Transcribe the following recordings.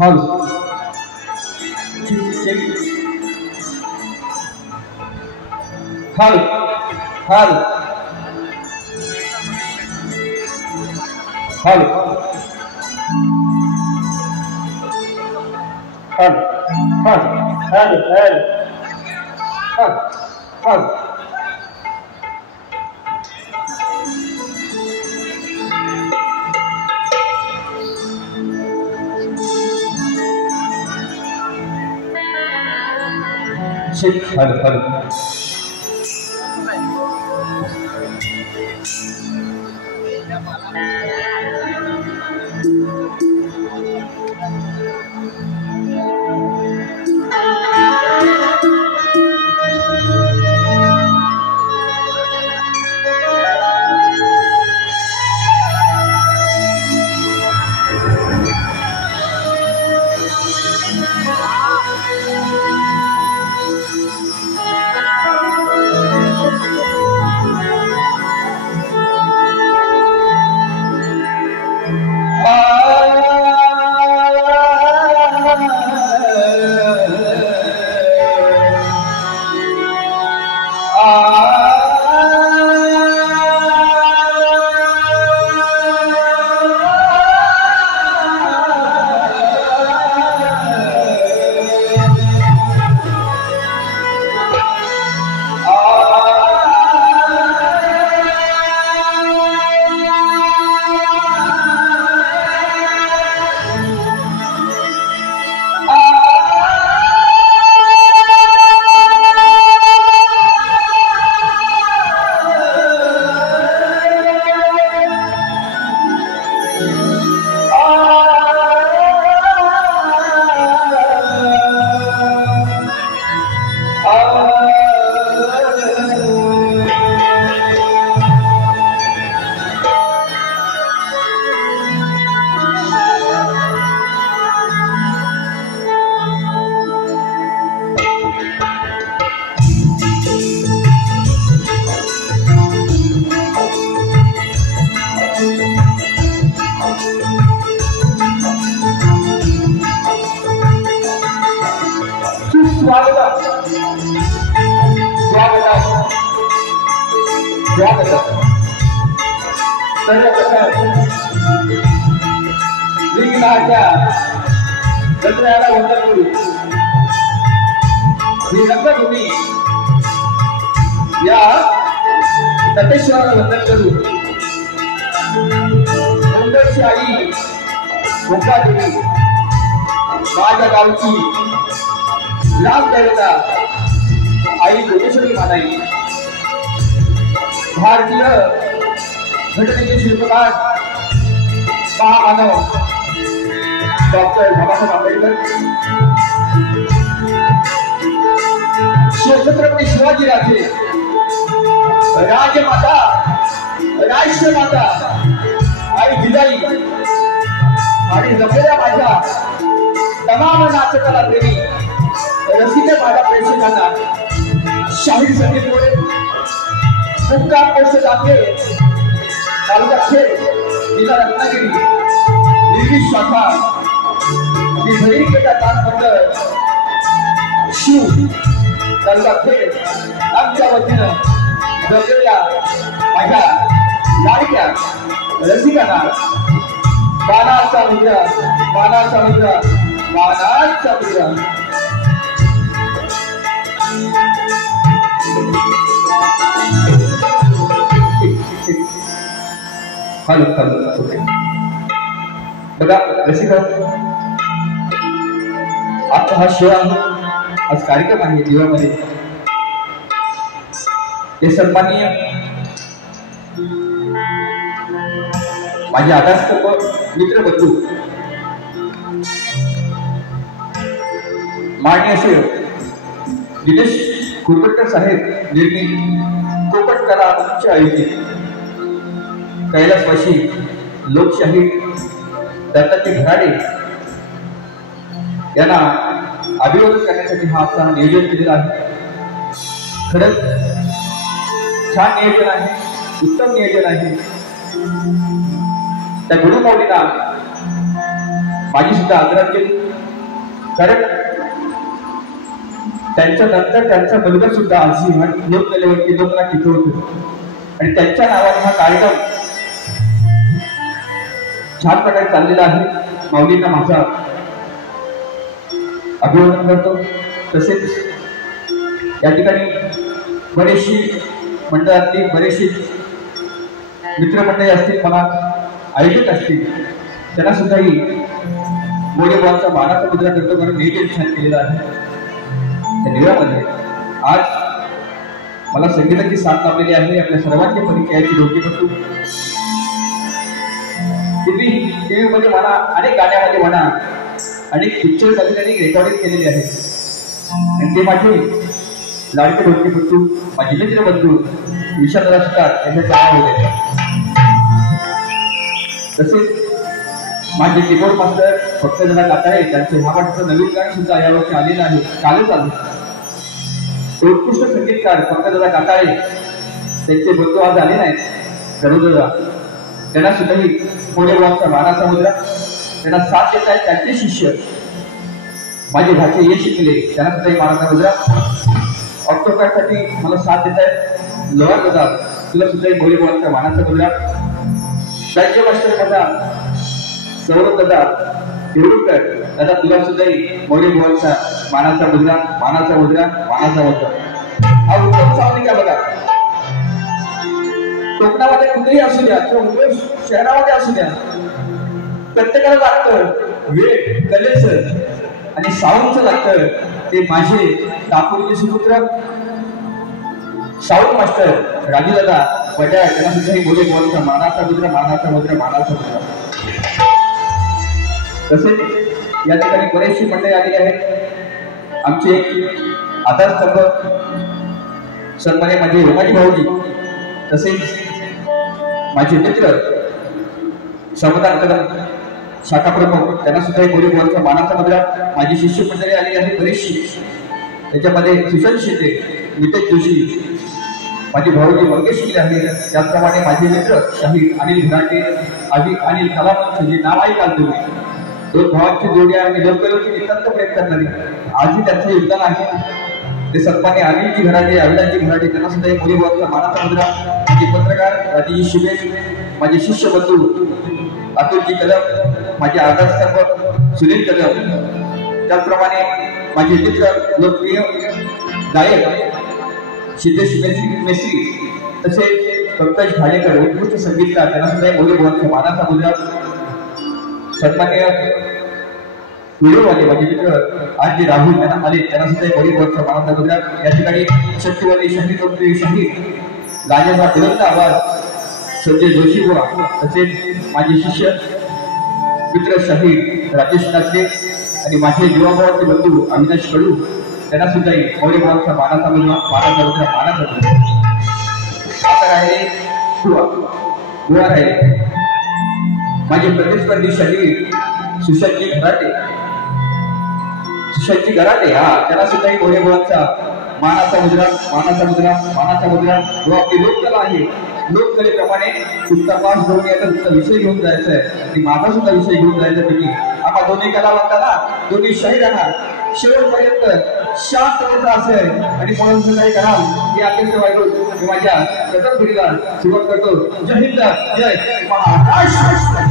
हल चेक हल हल हल हल हल हल हल हल हल चेक हल हल माझ्या गावची राम देवता आई कोटेश्वरी मानाई भारतीय घटनेचे शिल्पकार महामानव डॉक्टर बाबासाहेब आंबेडकर छत्रपती शिवाजीराजे राजमाता राष्ट्रमाता आई जिजाई आणि जमलेल्या माझ्या तमाम नाटकाला प्रेमी रसिक माझ्या प्रेक्षकांना शाहीर संगीतमुळे मुक्काम पोस्ट जाते तालुका खेड जिल्हा रत्नागिरी निर्मित शाखा निधडीकेचा तास मंडळ शिव तालुका खेड आमच्या वतीनं जमलेल्या माझ्या लाडक्या रसिकांना मानाचा मुद्रा मानाचा मुद्रा मानाचा मुद्रा हॅलो हॅलो ओके बघा रसिका आता हा शो आहे आज कार्यक्रम आहे दिवामध्ये हे सन्माननीय माझे आदर्श मित्र बंधू माननीय श्री दिनेश कुरबटकर साहेब निर्मित कोकण कला मंच आयोजित कैलासवासी लोकशाही दत्तात्रय घराडे यांना अभिवादन करण्यासाठी हा आपला नियोजन केलेला आहे। खरंच छान नियोजन आहे, उत्तम नियोजन आहे। त्या गुरुमाऊलीला माझी सुद्धा आदरांजली केली, कारण त्यांच्या नंतर त्यांचा मुलगा सुद्धा आजी लोककलेवरती लोकनाट्य शिकवतो आणि त्यांच्या नावाने हा कार्यक्रम छान प्रकारे चाललेला आहे. माऊलींना माझा अभिवादन करतो. तसेच या ठिकाणी बरेचशी मंडळातली बरेचशी मित्रमंडळी असतील, मला आयोजक असतील, त्यांना सुद्धाही मोडेबाचा मानाचा मुद्रा करतो म्हणून नियोजन छान केलेलं आहे. त्या निरामध्ये आज मला संगीताची साथ लाभलेली आहे. आपल्या सर्वांच्या परिचयाची डोकेपटू टीव्ही मध्ये म्हणा, अनेक गाण्यामध्ये म्हणा, अनेक पिक्चर मध्ये त्यांनी रेकॉर्डिंग केलेली आहे आणि ते माझे लाडके डोकेपटू, माझे मित्र बंधू विशाल सुतार यांच्या चाळ होते. तसेच माझे कीबोर्ड मास्टर भक्तदादा काकाळे, त्यांचे महाराष्ट्राचं नवीन गाणं सुद्धा यावर्षी आलेलं आहे, कालच आलं. उत्कृष्ट संगीतकार भक्तदादा काकाळे, त्यांचे बंधू आज आले नाहीत, गरुडदादा, त्यांना सुद्धाही मोडेबाचा मानाचा मुद्रा, त्यांना साथ देत आहेत त्यांचे शिष्य माझे भाचे ये शिकले, त्यांना सुद्धाही मानाचा मुद्रा. ऑक्टोपॅडसाठी मला साथ देत आहेत लोहार दादा, तुला सुद्धाही मोडेबाचा मानाचा मुद्रा. राज्य मास्टर माझा सौरभ दादा देवळकर, दादा तुला सुद्धाही मोडेबाचा मानाचा मुद्रा, मानाचा मुद्रा, मानाचा मुद्रा. हा उत्तम सावली का बघा, कोकणामध्ये कुठेही असू द्या किंवा मुंबई शहरामध्ये असू द्या, प्रत्येकाला लागतं वेळ, कलेचं आणि साऊंडचं लागतं. ते माझे टापूरचे सुपुत्र साऊंड मास्टर राजूदादा वड्या, त्यांना सुद्धा बोले बोलचा मानाचा मुद्रा, मानाचा मुद्रा, मानाचा मुद्रा. तसेच या ठिकाणी बरेचशी मंडळी आलेली आहेत. आमचे आधारस्तंभ सन्मान्य माझे रोमाजी भाऊजी, तसेच माझे मित्र समाधान कदम शाखा प्रमुख, त्यांना सुद्धा बोली बोलचा मानाचा मुद्रा. माझी शिष्य मंडळी आलेली आहे बरीचशी, त्याच्यामध्ये सुशांत शिंदे, नितेश जोशी, माझे भाऊजी मंगेश शिंदे आहेत. त्याचप्रमाणे माझे मित्र शाहीर अनिल घराटे, अनिल कलाम, जे नाव आहे काल तुम्ही, दोन भावांची जोडी आहे आणि लोककलेवरती नितांत प्रयत्न करणारी, आजही त्यांचं योगदान आहे. ते सन्मान्य अनिलजी घराटे, अविनाशजी घराटे, त्यांना सुद्धा बोली बोलचा मानाचा मुद्रा. माझे पत्रकार राजेश शिबे, माझे शिष्य बंधू अतुलजी कदम, माझे आधारस्तंभ सुनील कदम, त्याचप्रमाणे माझे मित्र लोकप्रिय गायक सिद्धेश मेस्त्री, तसेच पंकज भालेकर, उत्कृष्ट संगीतकार, त्यांना सुद्धा बोली बोलचा मानाचा मुद्रा. सन्मान्य व्हिडिओवाले माझे मित्र आज जे राहुल त्यांना आले, त्यांना सुद्धा बोली बोलचा मानाचा मुद्रा. या ठिकाणी शक्तीवाली शाहीर शाहीर राजाचा दुरंत आवाज संजय जोशी बुवा, तसेच माझे शिष्य मित्र शाहीर राजेश नाचले आणि माझे युवाभावाचे बंधू अविनाश कडू, त्यांना सुद्धा मोडेबाचा मानाचा मुद्रा, मानाचा मुद्रा, मानाचा मुद्रा. आता राहिले बुवा राहिले माझे प्रतिस्पर्धी शाहीर सुशांतजी घराटे, सुशांतजी घराटे, हा त्यांना सुद्धा मोडेबाचा मानाचा मुद्रा, मानाचा मुद्रा, मानाचा मुद्रा. जो आपली लोककला आहे, लोककलेप्रमाणे तुमचा पास घेऊन यायचा, तुमचा विषय घेऊन जायचा आहे आणि माझा सुद्धा विषय घेऊन जायचा. तुम्ही आम्हा दोन्ही कलावंतांना, दोन्ही शाहिरांना शेवटपर्यंत शांत असेल आणि म्हणून सुद्धा कराल ही अपेक्षा वाटून माझ्या प्रथम पिढीला सुरुवात करतो. जय हिंद, जय महाराष्ट्र.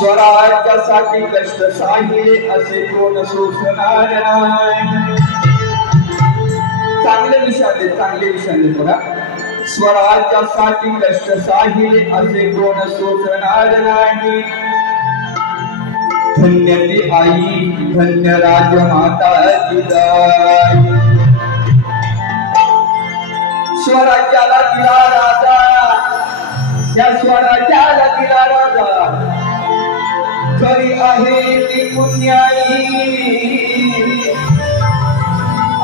स्वराज्यासाठी कष्ट साहिले असे कोण सोसणार नाही. चांगले विषाले बघा. स्वराज्यासाठी कष्ट साहिले असे कोण सोसणार नाही. धन्य ती आई, धन्य राजमाता जिजाई. स्वराज्याला दिला राजा, त्या स्वराज्याला दिला राजा, खरी आहे ती पुण्याई,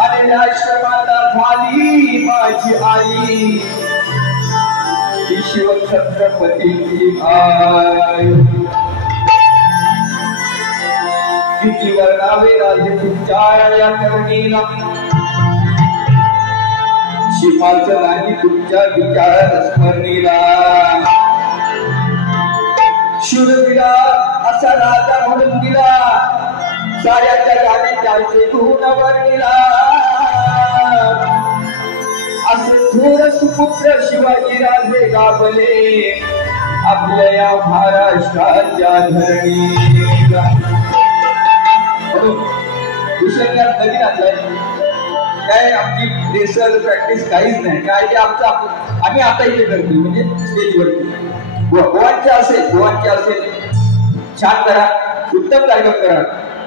आणि राष्ट्रमाता झाली माझी आई, ती शिवछत्रपतीची आई. किती वर्णावे राजे तुमच्या या तरुणीला, शिपाचं नाही तुमच्या विचार स्मरणीला. शूरवीरा असा राजा म्हणून दिला, साऱ्या जगाने त्याचे गुण वर्णिला. असे थोर सुपुत्र शिवाजी राजे गाभले, आपल्या या महाराष्ट्राच्या धरणीला. दुसऱ्या नवीन आणलंय काय, आमची रेसल प्रॅक्टिस काहीच नाही काय, ते आमचं आम्ही आता इथे करतो, म्हणजे स्टेजवरती गोवांचे असेल छान करा, उत्तम कार्यक्रम करा.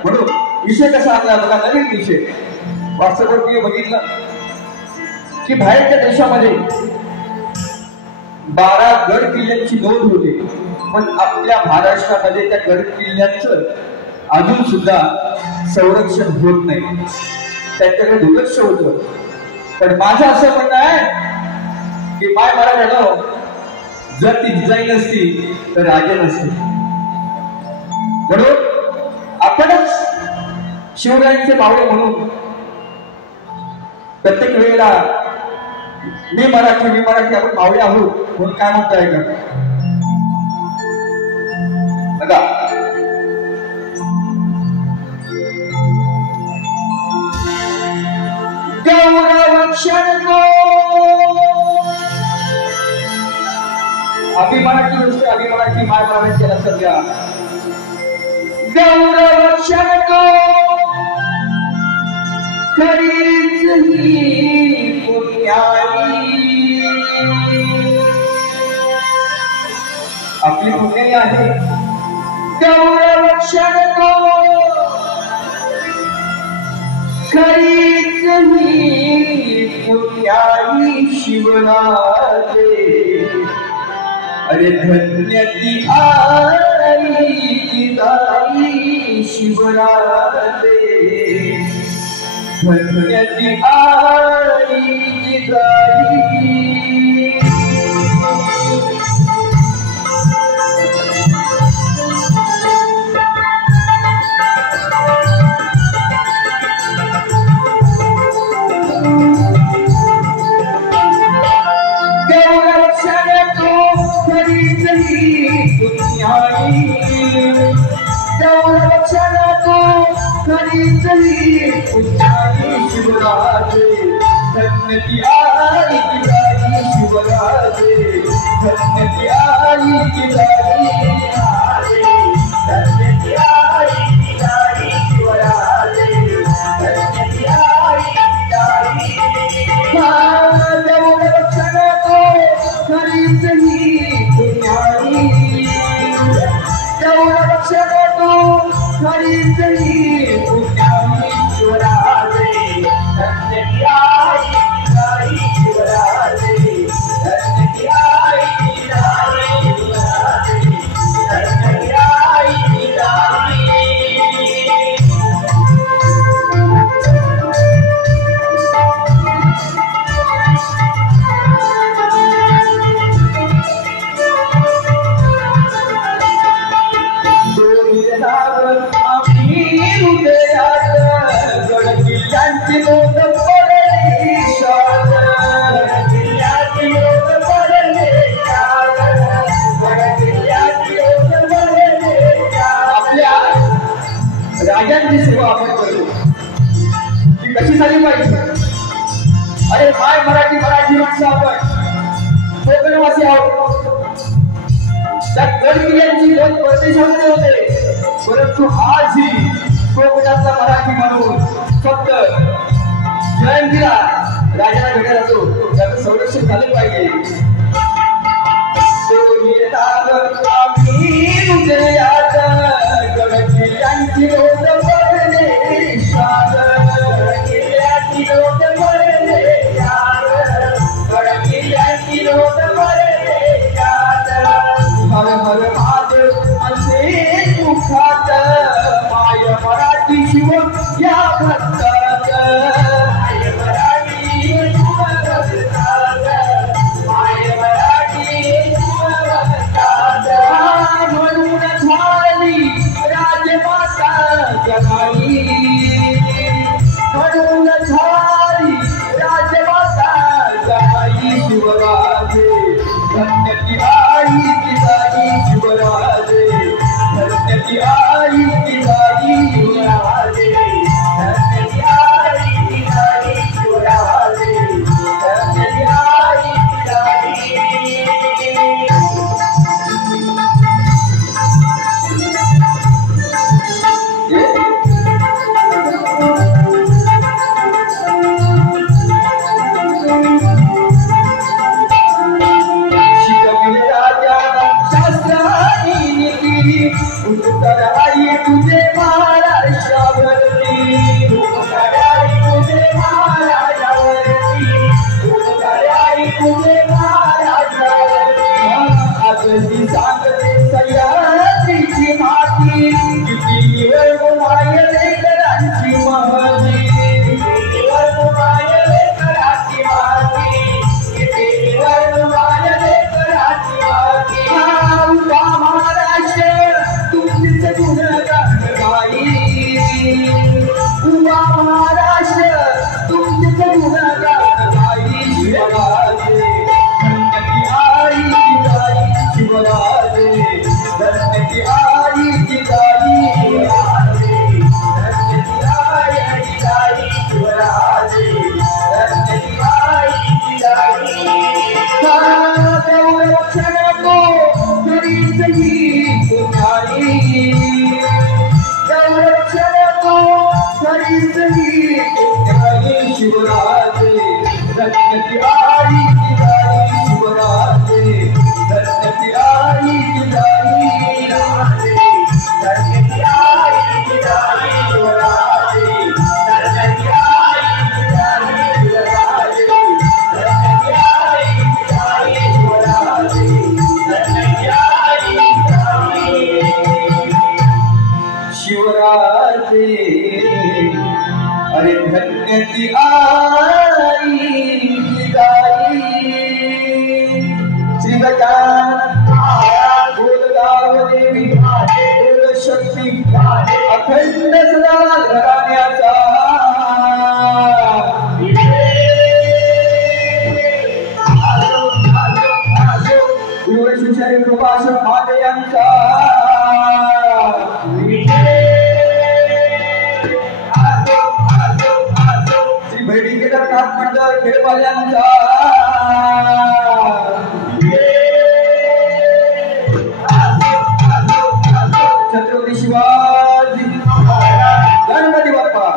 म्हणून विषय कसा आणला बघा, नवीन विषय. व्हॉट्सअपवरती बघितलं की बाहेरच्या देशामध्ये 12 गड किल्ल्यांची नोंद होते, पण आपल्या महाराष्ट्रामध्ये त्या गड किल्ल्यांचं अजून सुद्धा संरक्षण होत नाही, त्यांच्याकडे दुर्लक्ष होतं. पण माझं असं म्हणणं आहे की माय मराठा जर ती डिझाईन असती तर राजे नसते. म्हणून आपणच शिवरायांचे मावळे म्हणून प्रत्येक वेळेला मी मराठी आपण मावळे आहोत म्हणून काय म्हणताय का बघा. गौरव क्षण को अभिमानाची गोष्ट, अभिमानाची माय मराठी लक्षात घ्या. गौरव क्षण को खरीच ही पुण्याई, आपली पुण्याई आहे. गौरव क्षण को खरीच ही पुण्याई शिवराजे, अरे धन्य ती आई की ताई शिवराजे, धन्य ती आई की ताई. शिवराजे धन्य ती आई की ताई शिवराजे, धन्य ती आई की ताई, धन्य ती आई की ताई शिवराजे, धन्य ती आई की ताई. गौरव क्षण को खरीच ही पुण्याई, गौरव क्षण को खरीच ही पुण्याई शिवराजे, धन्य ती आई की ताई शिवराजे, धन्य ती आई की ताई शिवराजे, धन्य ती आई की ताई. राजांची सेवा आपण करतो ती कशी झाली पाहिजे. अरे माय मराठी माणसं आपण कोकणवासी आहोत. त्या गड किल्ल्यांची लोक परदेशामध्ये होते, परंतु आजही कोकणातला मराठी म्हणून फक्त जयंतीला राजाला भेटायला जातो, त्याचं संरक्षण झालं पाहिजे. धन्यती आई जिजाई शिवराजे धन्यती आई जिजाई शिवराजे धन्यती आई जिजाई शिवराजे धन्यती आई उत्तर आई तुझे महाराष्ट्रावरती उत्तर आई तुझे महाराष्ट्रावरती उत्तर आई तुझे महाराष्ट्रावरती आजची सांगते सह्याद्रीची माती किती निवड मायले करांची महती किती निवड मायले करांची माती किती निवड मायले करांची माती महाराष्ट्र तुमचे गुणगान गाई उमा महाराष्ट्र तुमचे गुणगान गाई शिवराजे धन्यती आई जिजाई शिवराजे धन्यती आई जिजाई शिवराजे धन्यती आई जिजाई शिवराजे धन्यती आई जिजाई देवरक्षण को करी सही पुजारी देवरक्षण को करी सही पुजारी शिवराजे धन्यती आई जिजाई शिवराजे धन्यती आई जिजाई शिवराजे धन्यती आई जिजाई शिवराजे धन्यती आई जिजाई शिवराजे धन्यती आई जिजाई शिवराजे धन्यती आई शिवराजे अरे धन्यती आई जिजाई श्री गजानन गोलगाव देवी गोल शक्ती अखंड सदा घराण्याचा गुरुशिष्य कृपाश माते यांचा श्री भेडी केदारनाथ मंडळ खेळवाल्यांचा छत्रपती शिवाजी गणपती बाप्पा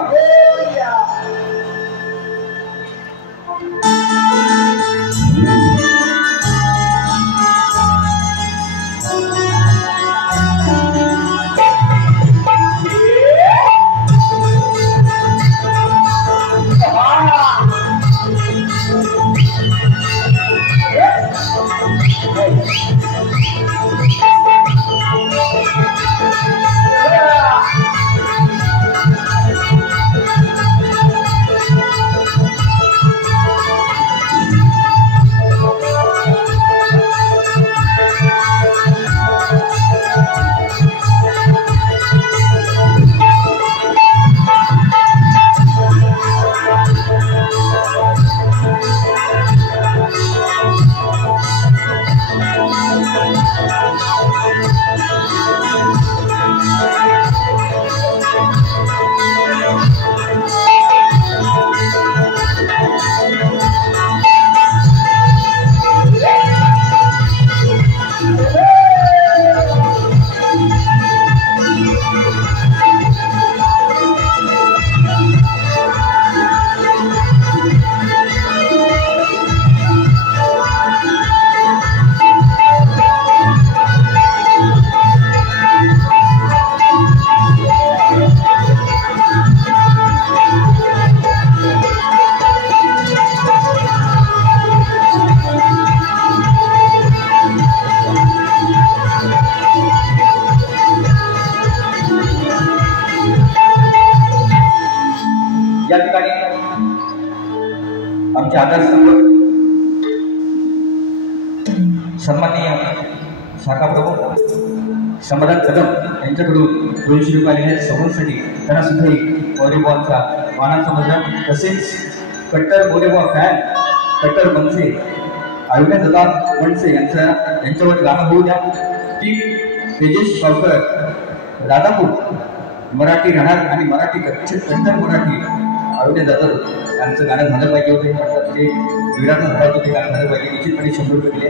या ठिकाणी आमचे आदर्शसंघ सन्माननीय शाखा प्रमुख समाधान कदम यांच्याकडून 200 रुपये आलेले आहेत समोरसाठी त्यांना सुद्धा व्हॉलीबॉलचा मानाचा मुद्रा तसेच कट्टर व्हॉलीबॉल फॅन कट्टर मनसे अविनाश दादा वणसे यांच्यावर गाणं होऊ द्या. टीम तेजेश गावकर राधापूर मराठी राहणार आणि मराठी कंठर मराठी अविनाश दादा यांचं गाणं झालं पाहिजे होते. म्हणतात ते विराट झालं ते गाणं झालं पाहिजे. निश्चितपणे 100 रुपये दिले.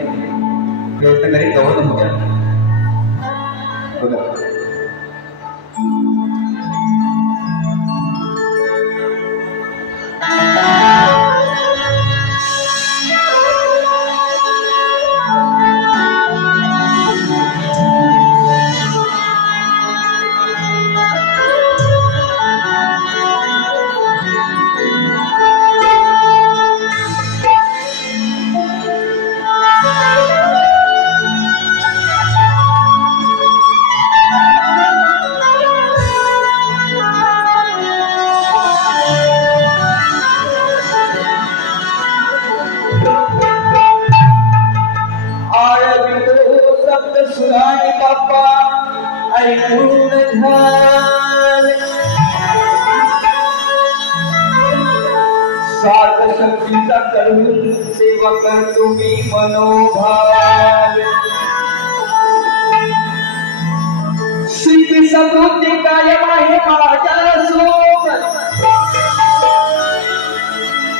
प्रयत्न करीत गवत होत्या बघा. सुराने बाप्पा ऐकून झाल सात शक्तीचा करून सेवा करतो मी मनोभाव. सिद्धी समृद्धी कायम आहे माझ्या सोबत.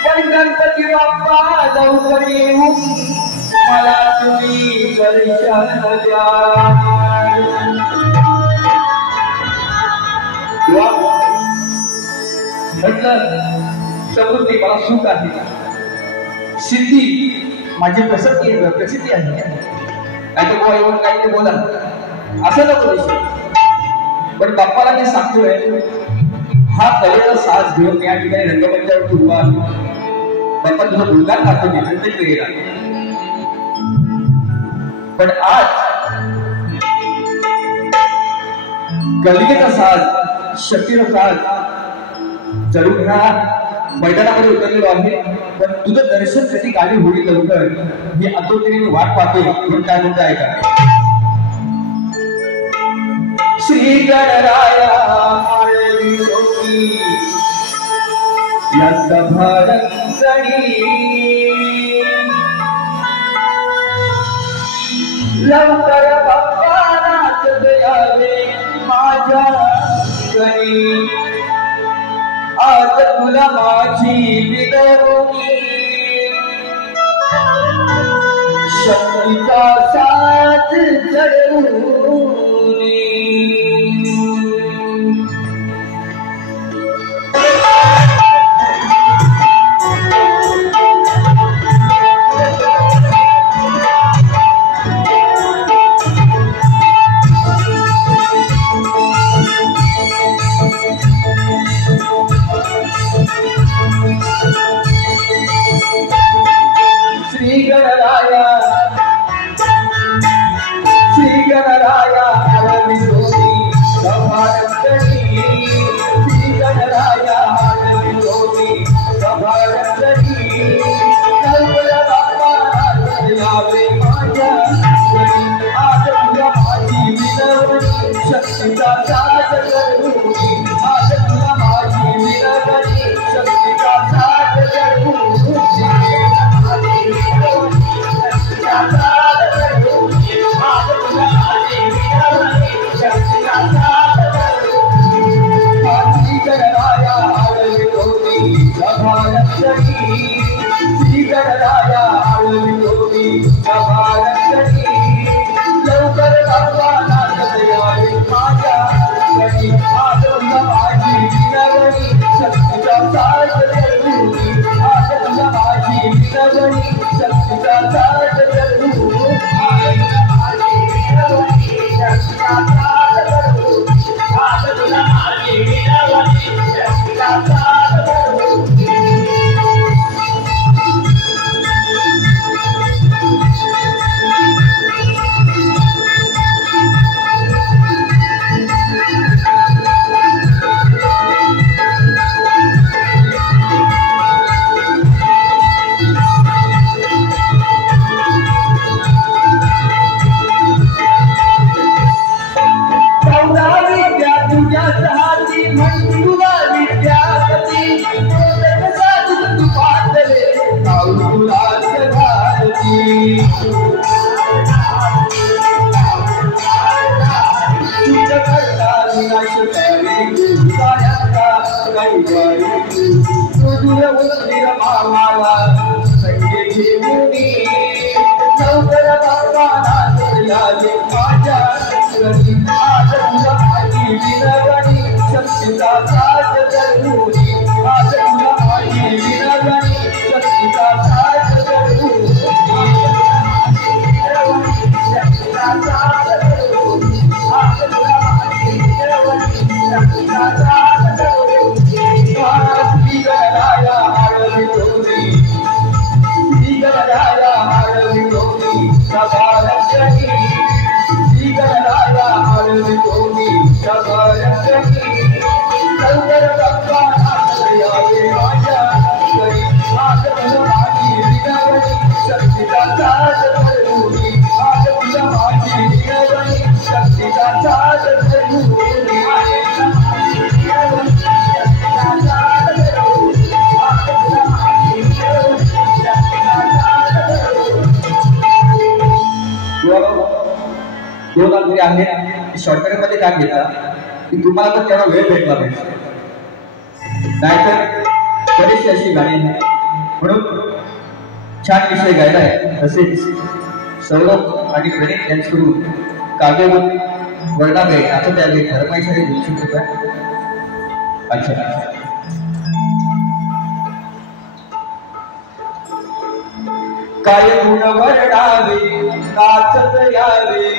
पण गणपती बाप्पा लवकर येऊन मला तुम्ही दर्शन द्या. म्हटलं समृद्धी मला सुख आहे, सिद्धी माझी प्रसिद्धी आहे. काय तो बोला येऊन काही बोला असं नको दिसत. पण बाप्पाला मी सांगतोय हा कलेचा साज घेऊन या ठिकाणी रंगमंचावर उभा आहे. बाप्पा तुझा गुणगान करतो मी प्रत्येक वेळेला. पण आज कलिकेचा साज शक्तीचा साज जरूर ह्या मैदानामध्ये उतरलेलो आहे. पण तुझं दर्शन कधी गाडी होईल लवकर ही आतुरतेने वाट पाहतोय. पण काय म्हणता ऐका. श्री गणराया लवकर बाप्पा नाचत यावे माझ्या गणी. आज तुला माझी विनवणी शक्तीचा साथ चढवून. श्री गणराया विरोधी सभारंगणी. श्री गणराया विरोधी सभारंगणी. लवकर बाप्पा नाचत यावे माझ्या गणी. आज तुला माझी विनवणी शक्तीचा साथ करून. आज तुला माझी विनवणी शक्तीचा साथ करून. लवकर बाप्पा नाचत यावे माझ्या गणी. वरणाले माझ्या घरी आज तुला माझी विनवणी शक्तीचा साथ धरूनी आज तुला माझी विनवणी शक्तीचा साथ धरूनी शक्तीचा साथ धरूनी आज तुला माझी विनवणी शक्तीचा साथ धरूनी श्री गणराया हरवितोनी श्री गणराया हरवितोनी सभारक्षणी श्री गणराया हरवितोनी सभारक्षणी सर्वर भक्तानाथया देवाच्या घरी आज तुला माझी विनवणी शक्तीचा साथ धरूनी आज तुला माझी विनवणी शक्तीचा साथ धरूनी दोन अंतरी आहेत शॉर्टकट मध्ये काम घेता की तुम्हाला पण तेवढा वेळ भेटला पाहिजे नाहीतर बरीचशी अशी गाणी म्हणून छान विषय गायला आहे तसेच सौरभ आणि प्रणित यांच्याकडून काव्य वर्णावे आता त्यावेळी धर्माईशाही 200 रुपये अच्छा काय गुण वर्णावे नाचत यावे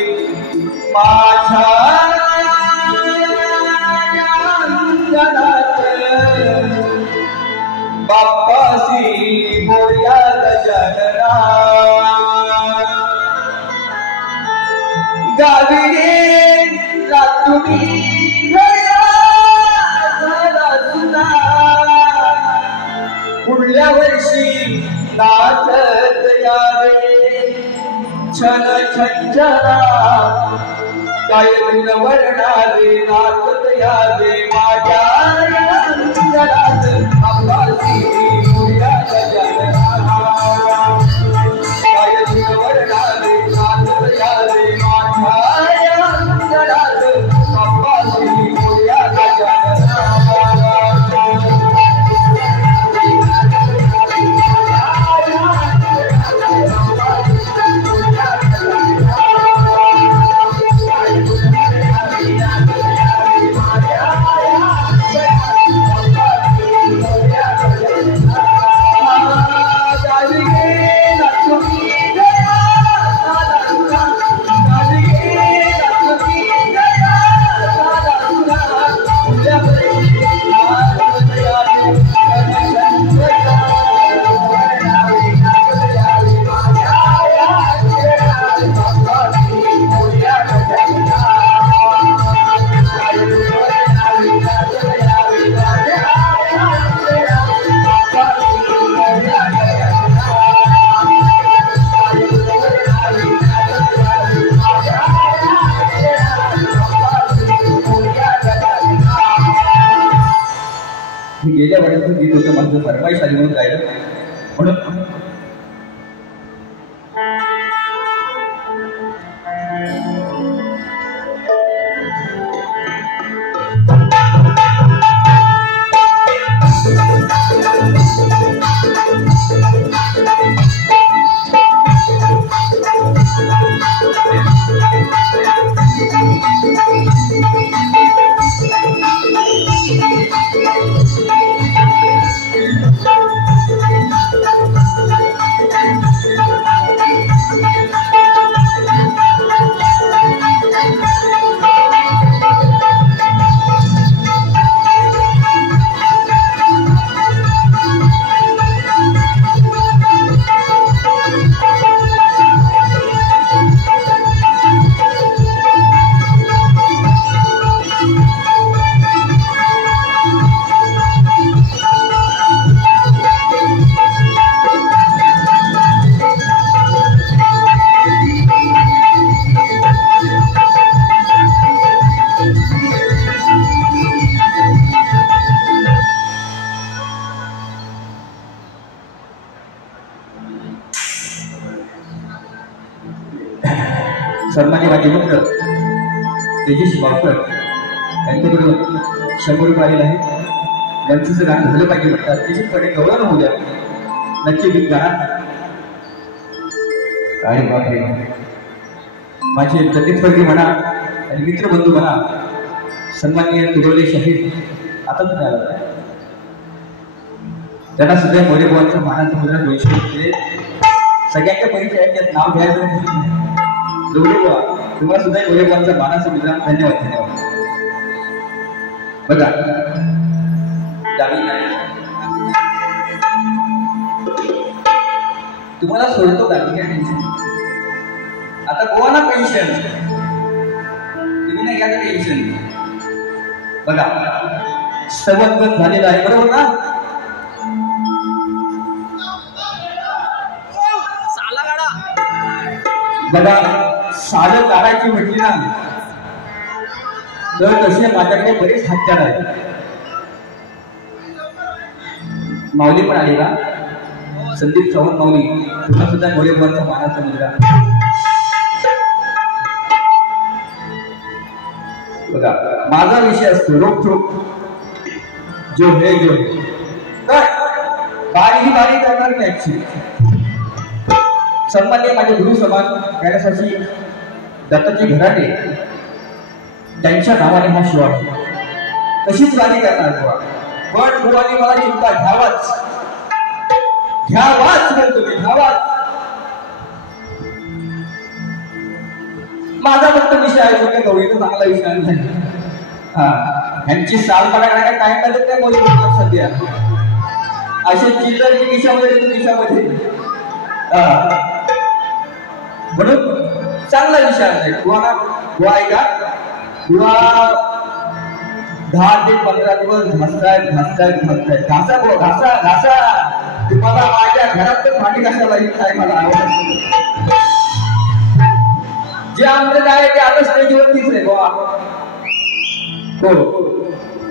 माझ्या अंगणात बाप्पासी बोया गजानना गावी तुम्ही पुढल्या वर्षी नाचत यावे छन छंचना काय गुण वर्णावे नाचत यावे माझ्या अंगणात बाप्पासी बोया गजानना काय गुण वर्णावे नाचत यावे माझ्या अंगणात बाप्पासी बोया गजानना गेल्या वर्षाचं गीत होतं माझं फरमाईश आली म्हणून गायलं म्हणून सन्मान्य माझे मित्र तेजस वाकर यांच्याकडून 100 रुपये आलेले आहे. यांचं गाणं झालं पाहिजे म्हणतात निश्चितपणे गौरव होऊ द्या. नक्की गीत गाणं. अरे बापरे माझे प्रतिस्पर्धी म्हणा आणि मित्रबंधू म्हणा, सन्माननीय तुरवले शाहीर आता तुम्ही आला, त्यांना सुद्धा मोरे बुवांचं मानाचं मुद्रा 200 रुपये सगळ्यांच्या परिचयात नाव घ्यायचं. दोघे बुवा तुम्हाला सुद्धा मोरे बुवांचा मानाचा मुद्रा. धन्यवाद धन्यवाद. बघा तुम्हाला सोडतो गावी काय टेन्शन. आता गोवाला पेन्शन तुम्ही नाही घ्या टेन्शन. बघा सवंगत झालेलं आहे बरोबर ना. बघा सालं काढायची म्हटली ना तर तसे माझ्याकडे बरेच हत्यार आहेत. माऊली पण आली का, संदीप चव्हाण माऊली, तुला सुद्धा मोरे बुवांचा मानाचा मुलगा. बघा माझा विषय असतो रोखोक जो हे जो बारी बारी करणार त्याची. सन्मान्य माझे गुरु समान गणेशाची दत्ताजी घराटे त्यांच्या नावाने हा शिवा तशीच वारी करणार बुवा. पण बुवाने मला चिंता घ्यावाच म्हणतो मी, घ्यावाच. माझा फक्त विषय आहे का गवळीचा चांगला विषय नाही. हा ह्यांची सालपाडा करायला काय करत काय मोदी सध्या असे चिल्लर खिशामध्ये खिशामध्ये. म्हणून चांगला विषय आहे. बुवा आहे का बुवा 10 ते 15 दिवस घासतायत घासा बुवा घासा. तुम्हाला माझ्या घरातच भांडी घासायला येत आहे. मला आवडत जे आमचं आहे ते आता स्टेजवरतीच आहे बुवा. हो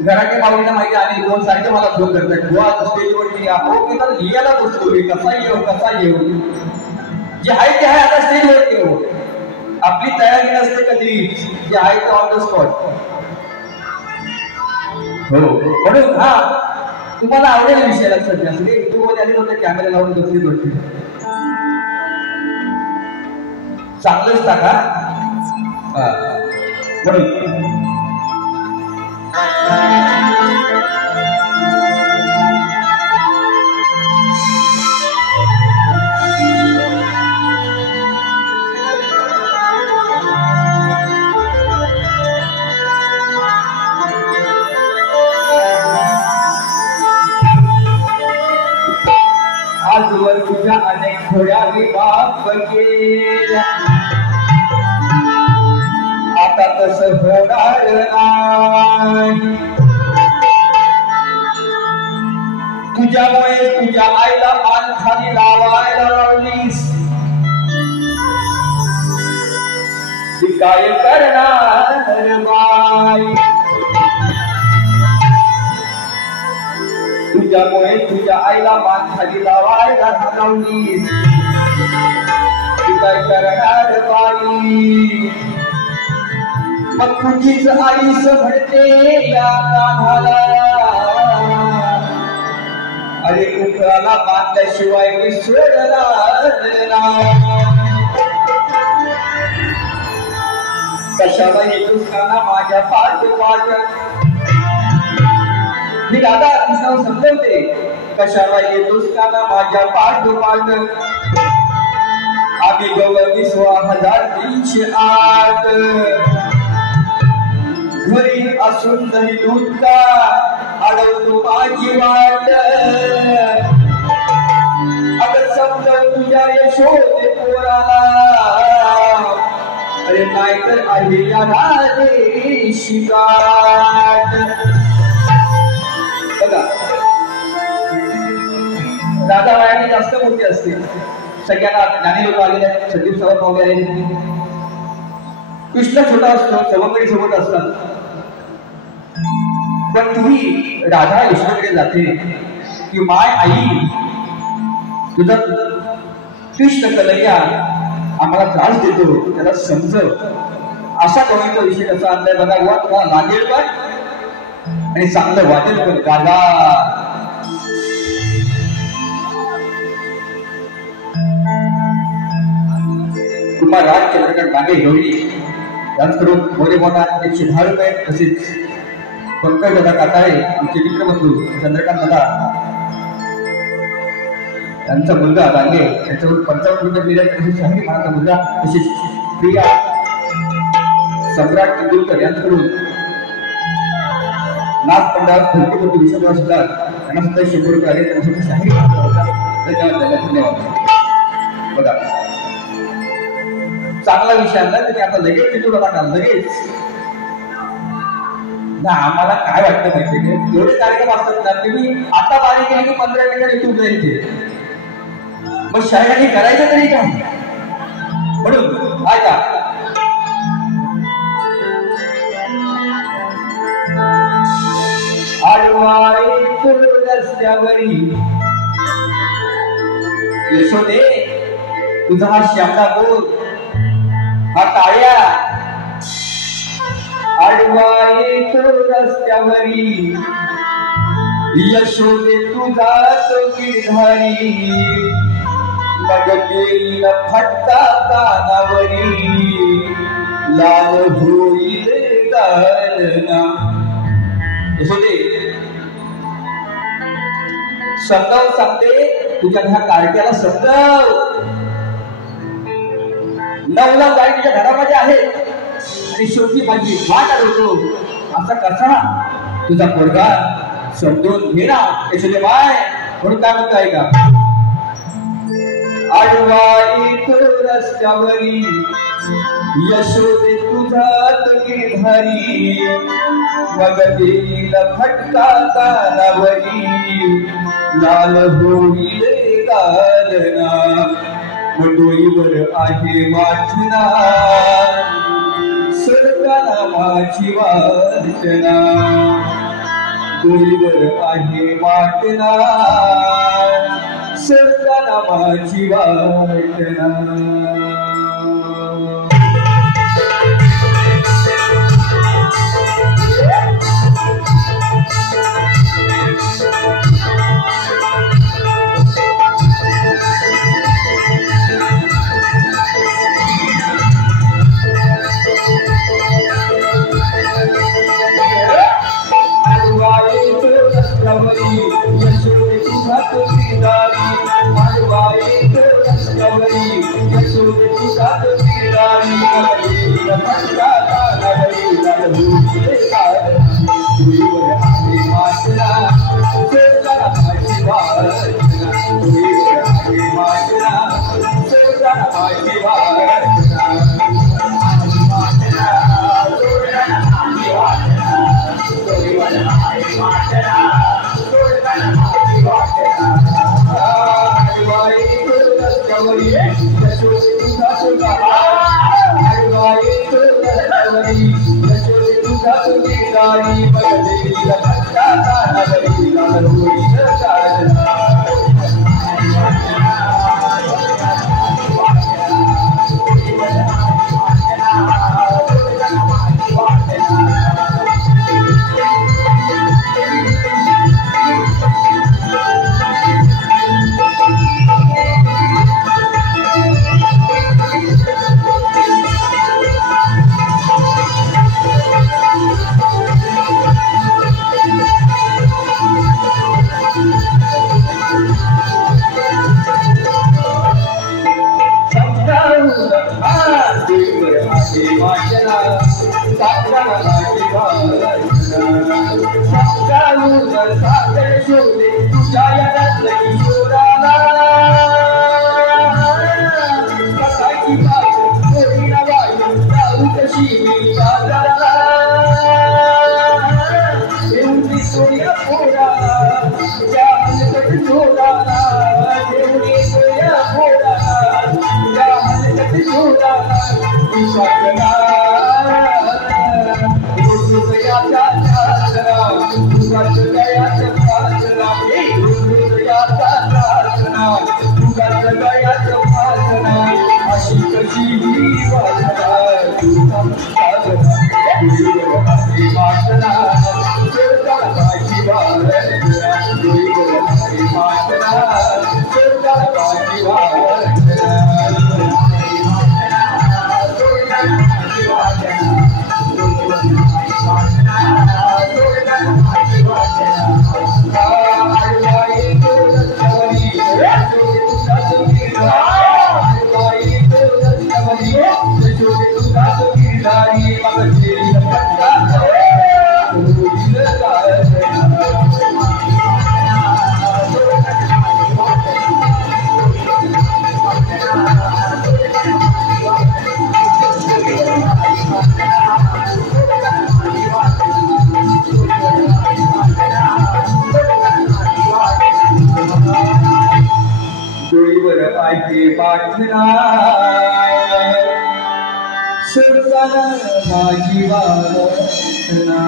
घराच्या माऊलीला माहिती आणि 2 सारखे मला फोन करतात बुवा स्टेजवरती या. हो की तर लिहायला बसतो कसा येऊ जे आहे ते आहे. आता स्टेजवरती हो आपली तयारी नसते कधी, जे आहे ते ऑन द स्पॉट. हो म्हणून हा तुम्हाला आवडेल विषय लक्षात घ्या. सगळे युट्यूब मध्ये आले होते कॅमेरा लावून बसले होते. चांगलंच टाका म्हणून. आजवर तुझ्या अनेक थोड्या विवाह केल्या, आता तसं होणार नाही. तुझ्यामुळे तुझ्या आईला मान खाली लावायला लावलीस. ती काय करणार बाई. तुझ्यामुळे तुझ्या आईला मान खाली लावायला लावलीस. ती काय करणार बाई. मग तुझीच आईस म्हणते या कान्हाला, अरे कुकराला बांधल्याशिवाय मी सोडणार नाही. कशाला येतोस काना माझ्या पाठोपाठ. मी दादा कृष्णाला समजवते कशाला येतोस काना माझ्या पाठोपाठ. आम्ही गवळणी 16,308 घरी असून तरी दूध का अडवतो माझी वाट. अगं समजव तुझ्या यशोदे पोराला, अरे नाहीतर आहे या राधे शिकाट. बघा राधा बायाने जास्त मोठी असते. सगळ्यांना ज्ञानी लोक आलेले आहेत. संदीप चव्हाण माऊली आलेले. कृष्ण छोटा असतो, सवंगडी सोबत असतात. पण तुम्ही राधा यशोदेकडे जाते की माय आई तुझा कृष्ण कन्हैया आम्हाला त्रास देतो, त्याला समजव. असा गवळीचा विषय कसा आणलाय बघा. वा लागेल पण आणि चांगलं वाटेल पण. राधा कुमार राज चंद्रकांत डांगे गवळी यांच्याकडून मोरे मोठा 110 रुपये, तसेच पंकज दादा काटाळे आमचे मित्रबंधू चंद्रकांत दादा यांचा मुलगा डांगे यांच्याकडून 55 रुपये दिले, तसेच शाहिरी खानाचा मुलगा तसेच प्रिया सम्राट तेंडुलकर यांच्याकडून नाथ पंडाल फुलकेपती विश्वनाथ सुद्धा यांना सुद्धा 100 रुपये आले, त्यांच्यासाठी शाहिरी खानाचा होता. धन्यवाद. बघा चांगला विषय आणला तरी आता लगेच तिथून टाका लगेच ना. आम्हाला काय वाटतं माहितीये का, एवढे कार्यक्रम असतात ना, तुम्ही आता बारी केली की 15 मिनिटं युट्यूब जाईल ते, मग शाळेने करायचं तरी काय म्हणून ऐका. आडवाळे रस्त्यावरी यशोदे तुझा हा श्यामला गोल हा काळ्या, आडवाळे रस्त्यावरी यशोदे तुझा तो गिरधारी, मग देईल फटका कानावरी लाल होईल दालना. यशोदे समजावून सांगते तुझ्या ह्या कार्ट्याला समजाव. 9 लाख गाडी तुझ्या घरामध्ये आहे आणि शेवटी माझी वाट आढळतो असा कसा तुझा पोरगा समजून घे ना यशोदे बाय. म्हणून काय म्हणतो आहे का, आडवाई रस्त्यावरी यशोदे तुझा गिरधारी, मग देईल फटका कानावरी लाल होईल दालना. डोईवर आहे वाचना सरकाला माझी वाचना, डोईवर आहे वाचना सरकाला माझी वाचना. यशोदे तुझा तो गिरधारी, आडवाळे रस्त्यावरी यशोदे तुझा तो गिरधारी, फटका कानावरी लाल होईल दालना. डोईवर आहे वाचना सरकाला माझी वाचना, डोईवर आहे वाचना सरकाला माझी वाचना. पाठना सुरताना माझी वासना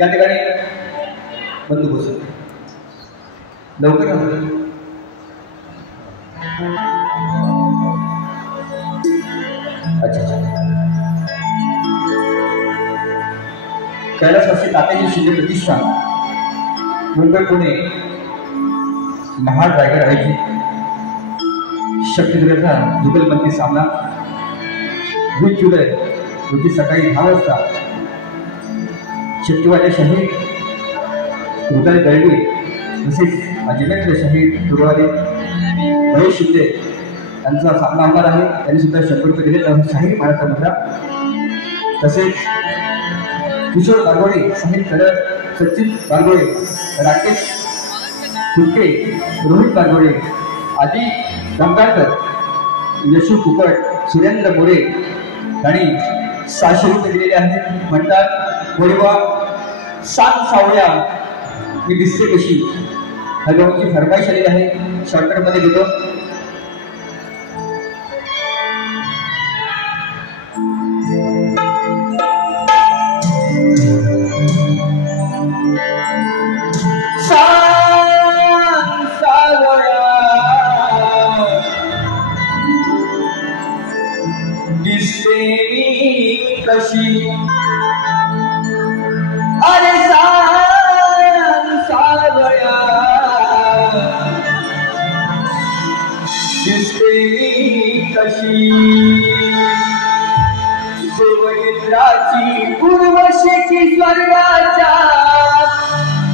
या ठिकाणी बंधू बसू लवकर अच्छा कैलासवासी तात्याजी शिंदे प्रतिष्ठान मुंबई पुणे महाड रायगड आयोजित शक्तिगृहाचा जुगलबंदी सामना 20 जुलै रोजी सकाळी 10 वाजता शक्तिवाले शहीद हृदय दळवी तसेच अजिमेत्र शहीद दुर्वादी महेश शिंदे यांचा सामना होणार आहे. त्यांनी सुद्धा 100 रुपये दिले. शाहीर महाराष्ट्र मुद्रा तसेच किशोर गारगोडे साहिल खडक सचिन गारगोडे राकेश फुलके रोहित गारगोडे आदी दमदारकर यशू कुकट सुरेंद्र मोरे यांनी 600 रुपये दिलेले आहेत. म्हणतात गोरेवा सांग सावळ्या मी दिसते कशी ह्या गावाची फरमाईश आलेली आहे. शॉर्टकट मध्ये देतो. सांग सावळ्या दिसते मी कशी अरे सांग सावळ्या दिसते कशी देवनिद्राची उर्वशी की स्वर्गाच्या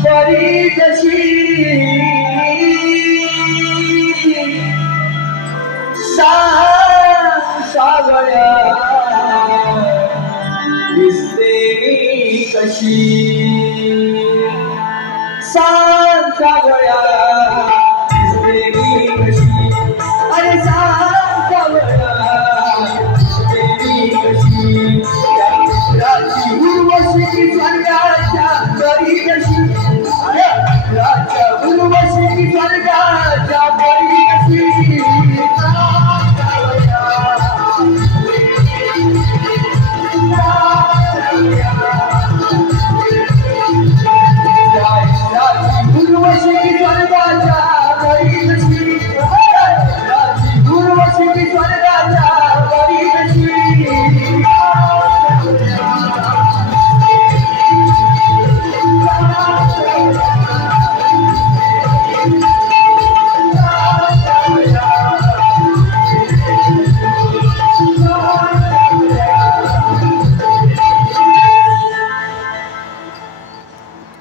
परी जशी सांग सावळ्या दिसते कशी सांग सावळ्या दिसते मी कशी अरे सांग सावळ्या दिसते मी कशी त्या मित्राची उर्वशी की स्वर्गाच्या परी कशी मित्राच्या उर्वशी की स्वर्गाच्या परी कशी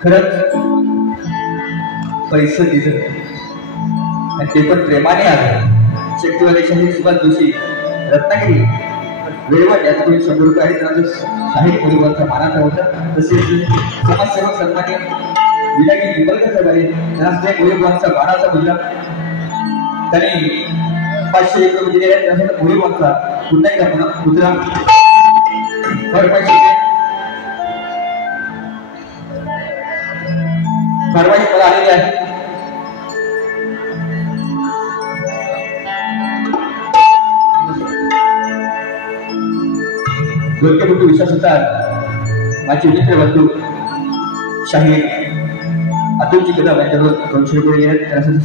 खरंच पैसे दिलं आणि ते पण प्रेमाने आले. शक्तिवाले शहीद सुभाष जोशी रत्नागिरी वेळेवर याच्याकडून 100 रुपये आहेत. त्यांना शाहीर परिवाराचा मानाचा होता. तसेच समाजसेवक सन्मान्य विलागी निंबळकर साहेब आहे. त्यांना सुद्धा गोळीबांचा मानाचा मुद्रा त्यांनी 501 रुपये दिले आहेत. त्यासाठी गोळीबांचा पुन्हा एकदा मुद्रा पैसे फरमाईश मला आलेली आहे. गोलकेपट्टू विश्वास होता माझे मित्र बंधू शाहीर अतुलजी कदम यांच्याकडून 200 रुपये घेण्यात त्यासाठी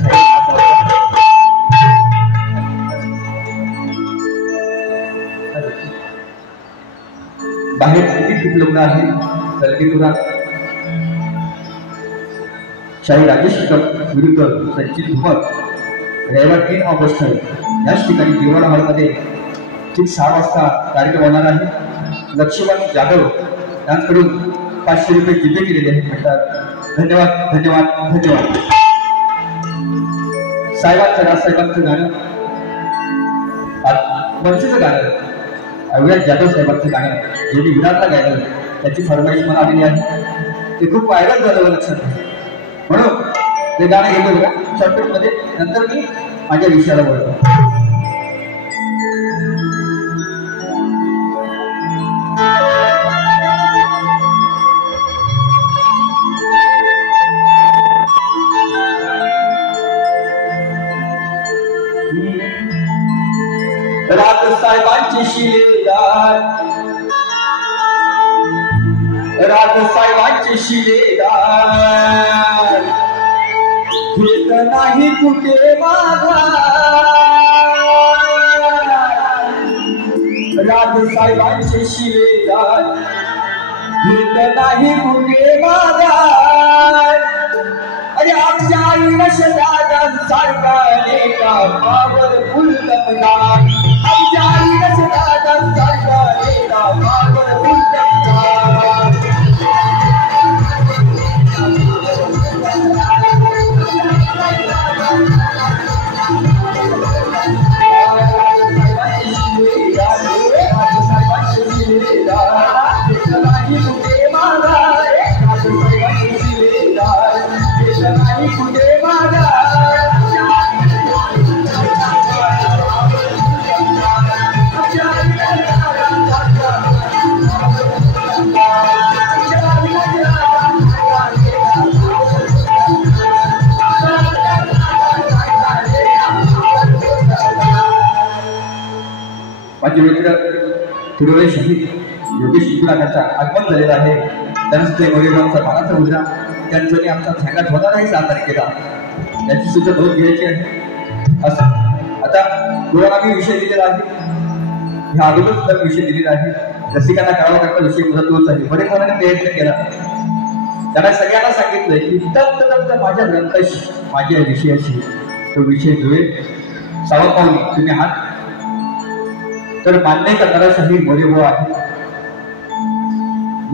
बाहेर तिकीट उपलब्ध आहे कलगीतुरा शाहीर राजेश विरुद्ध संचित धुमक रविवार 3 ऑगस्ट याच ठिकाणी दिवाणा हॉलमध्ये ठीक 6 वाजता कार्यक्रम होणार आहे। लक्ष्मण जाधव यांच्याकडून 500 रुपये जीपे केलेले आहेत म्हणतात। धन्यवाद धन्यवाद धन्यवाद। साहेबांचं गाणं मनसेचं गाणं अविनाश जाधव साहेबांचं गाणं जे मी विराटला गायलं त्याची फरमाईश मला आलेली आहे। ते खूप व्हायरल झालं लक्षात म्हणून ते गाणं घेतो बघा शॉर्टकट मध्ये नंतर मी माझ्या विषयाला बोलतो। राज साहेबांची शिलेदार राज साहेबांची शिलेदार घेत नाही कुठे माघार राज साहेबांची शिलेदार घेत नाही कुठे माघार अरे आमच्या आईला शदादांसारखा नेता पॉवरफुल दमदार आमच्या आईला शदादांसारखा नेता पॉवरफुल दमदार माझे मित्र तिरुळे शहीद योगेश शिकुराकांचा आगमन झालेला आहे। त्यांचे गौरवांचा मानाचा मुद्रा त्यांच्याने आमचा थँगात होणार आहे 7 तारखेला त्याची सुद्धा नोंद घ्यायची आहे। असं आता दोघांना मी विषय दिलेला आहे ह्या अगोदर सुद्धा विषय दिलेला आहे। रसिकांना कळावा करता विषय मुद्दा तोच आहे। बरेच जणांनी प्रयत्न केला त्यांना सगळ्यांना सांगितलंय की तत्त माझ्या ग्रंथाशी माझ्या विषयाशी तो विषय जुळेल। सावध पाहुणे तुम्ही हात तर मान्य करणारा शाहीर मोरेभाऊ आहे।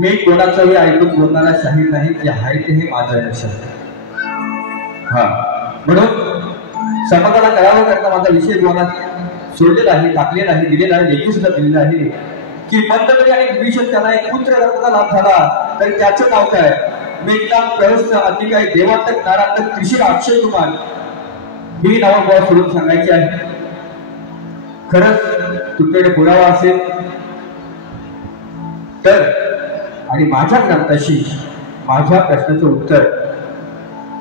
मी कोणाचंही ऐकून बोलणारा शाहीर नाही जे आहे ते हे माझं लक्षात हा म्हणून समाजाला कळावं करता माझा विषय बोलण्यात सोडलेला आहे टाकलेला आहे दिलेला आहे लेखी सुद्धा दिलेला आहे की मंदकरी आणि विभीषण त्याला एक पुत्र रत्नाचा लाभ झाला तर त्याचं नाव काय मेघनाथ प्रहस्त अधिकारी देवांतक नारायणतक त्रिशूळ अक्षय कुमार ही नावं गोळा सोडून सांगायची आहे। खरंच तुमच्याकडे पुरावा असेल तर आणि माझ्या ग्रंथाशी माझ्या प्रश्नाचं उत्तर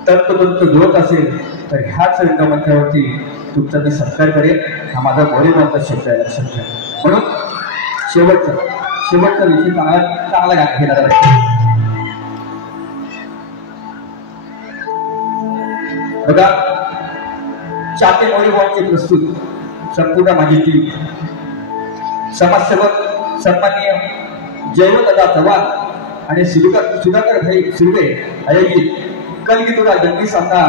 तत्वतंत्र जुळत असेल तर ह्याच रंगमंचावरती तुमचा मी सत्कार करेन हा माझा मोरेभाऊचा शब्द आहे लक्षात घ्या। म्हणून शेवटचा विषय चांगला गाणं घेणार आहे बघा। चाटे मोरेभाऊंचे प्रस्तुत संपूर्ण माझी टीम समाजसेवक सन्माननीय जयवंतदा चव्हाण आणि सुधाकर भाई सुर्वे आयोजित कलगीतुरा जंगी सामना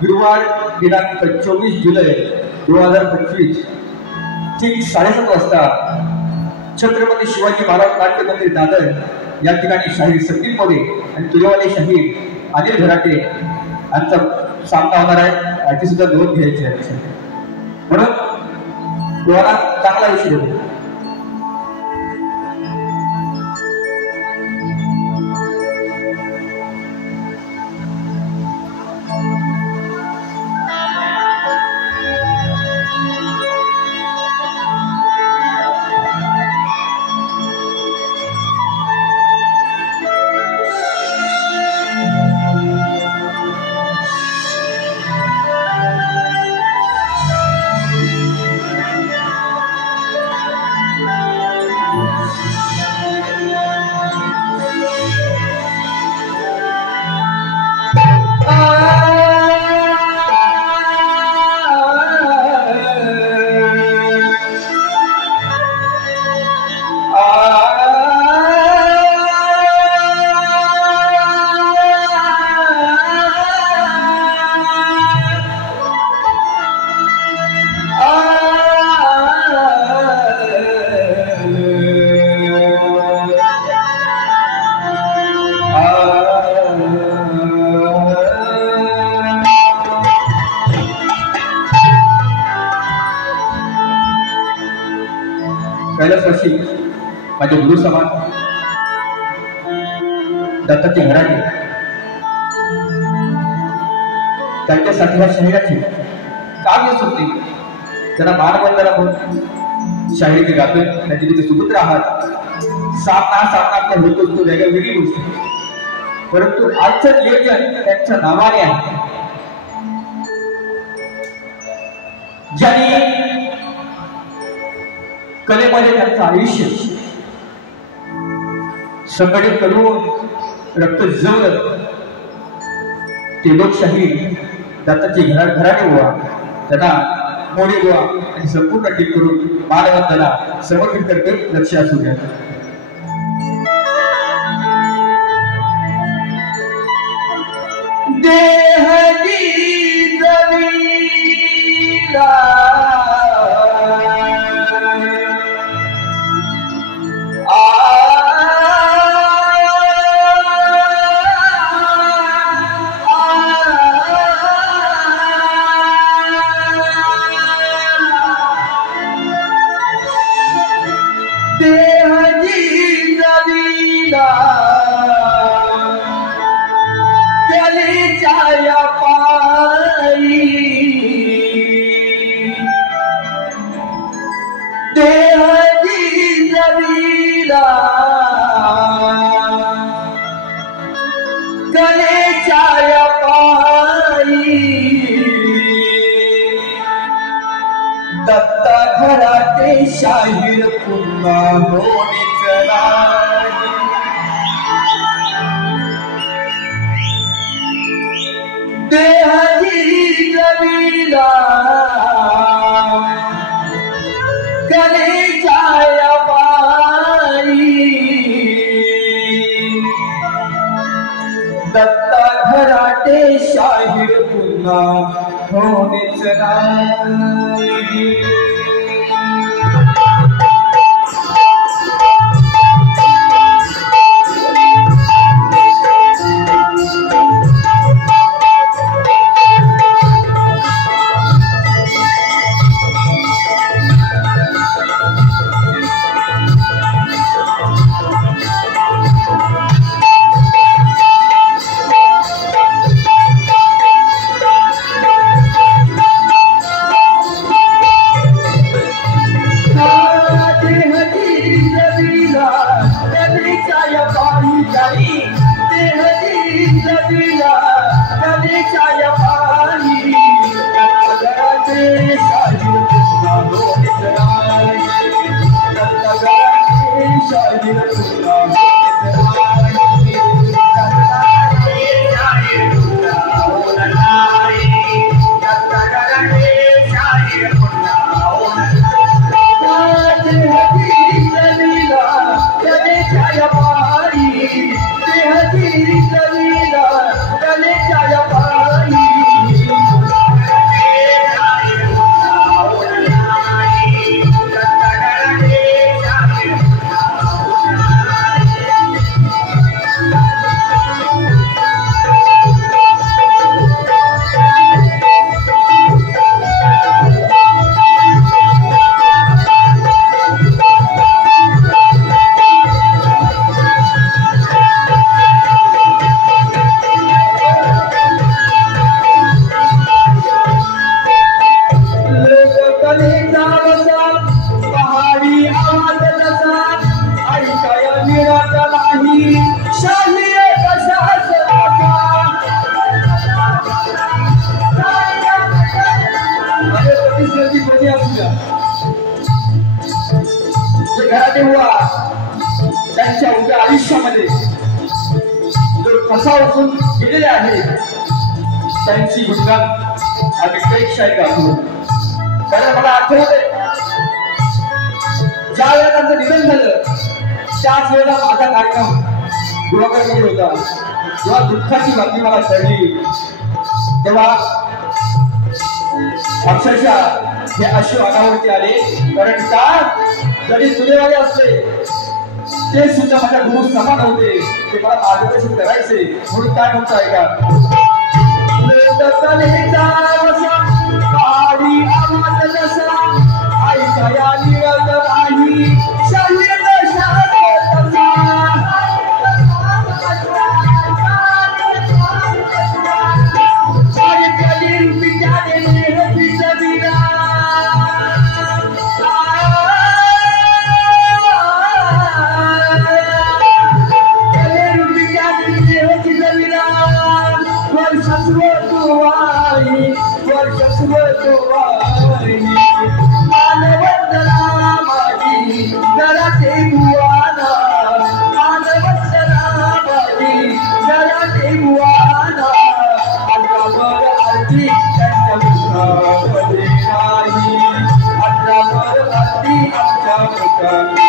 गुरुवार दिनांक 24 जुलै 2025 ठीक 7:30 वाजता छत्रपती शिवाजी महाराज नाट्य मंदिर दादर या ठिकाणी शाहीर संदीप मोरे आणि तुरेवाले शाहीर अनिल घराटे यांचा सामना होणार आहे। याची सुद्धा नोंद घ्यायची आहे म्हणून तुम्हाला चांगला विषय देतो। दरवर्षी माझे गुरु समान दत्ताचे घराणे त्यांच्यासाठी ह्या शहराची काव्य सुटली त्यांना मानवंदना म्हणून शाहीर मी गातोय. त्यांची तिथे सुपुत्र आहात. सामना आपल्या होतो तो वेगळी गोष्ट, परंतु आजचं नियोजन त्यांच्या नावाने आहे. ज्यांनी कलेमध्ये त्यांचं आयुष्य संघटित करून रक्त झिजवलं ते लोकशाही दत्ताची घराणे बुवा, त्यांना मोडी बुवा आणि संपूर्ण टीम करून मानवंदना समर्पित करते. लक्ष असू द्या. दत्ता घराते शाहीर पुन्हा होणीच नाही. देहाची जमीला कलेच्या पायी दत्ता घराटे शाहीर पुन्हा होणीच नाही. त्यांच्या उभ्या आयुष्यामध्ये जो कसा उचलून गेलेले आहे त्यांची गुणगान आम्ही प्रेक्षाय गातो. कारण मला आठवते ज्या वेळेला त्यांचं निधन झालं त्याच वेळेला माझा कार्यक्रम गृहाकडे होता. जेव्हा दुःखाची बातमी मला कळली तेव्हा अक्षरशः हे अश्रू अनावरती आले. कारण का जरी तुलेवाले असले ते सुद्धा माझ्या गुरु समान होते. ते मला मार्गदर्शन करायचे. म्हणून काय म्हणतो ऐका. आई वर्षस्व तुवाई वर्षस्व तुवाई मानवंदना माझी घराते बुवाना मानवंदना माझी घराते बुवाना अठरावर आरती त्यांच्या मुखामध्ये नाही अठरावर आरती आमच्या मुखामध्ये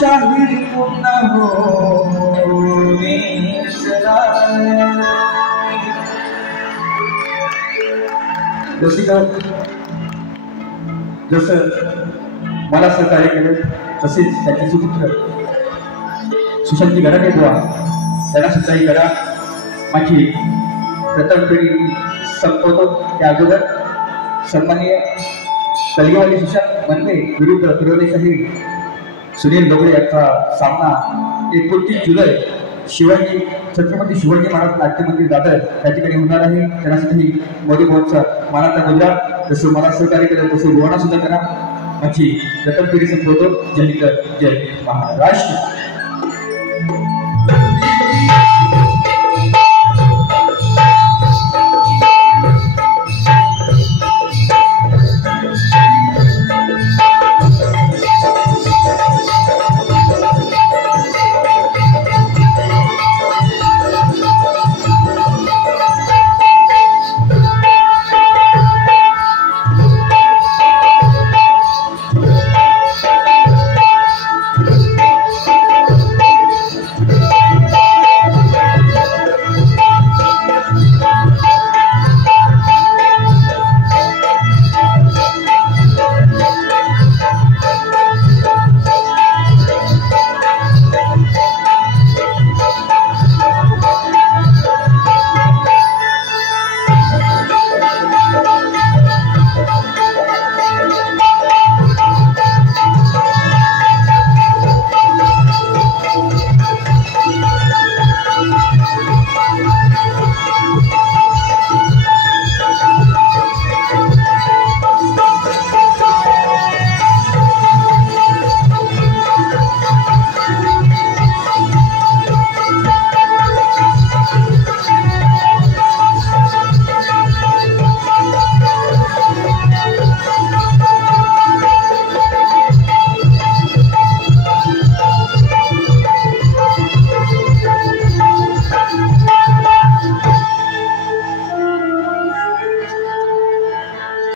शाहीर पुन्हा होणे जसं मला सहकार्य केलं तसेच त्याचे सुपुत्र सुशांती गडाखे बुवा त्यांना सुद्धाही करा माझी प्रथम पिढी संपवतो त्या अगोदर सन्माननीय कलगीवाली सुशांत मनके विरुद्ध फिरोले साहेब सुनील डोगरे यांचा सामना 29 जुलै शिवाजी छत्रपती शिवाजी महाराज नाट्य मंदिर दादर या ठिकाणी होणार आहे. त्यासाठी मोदी भाऊंचा मानाचा मुद्रा जसं मला सहकार्य केलं तसं गोवाना सुद्धा करा माझी प्रथम पिढी संपवतो. जय हिंद जय महाराष्ट्र.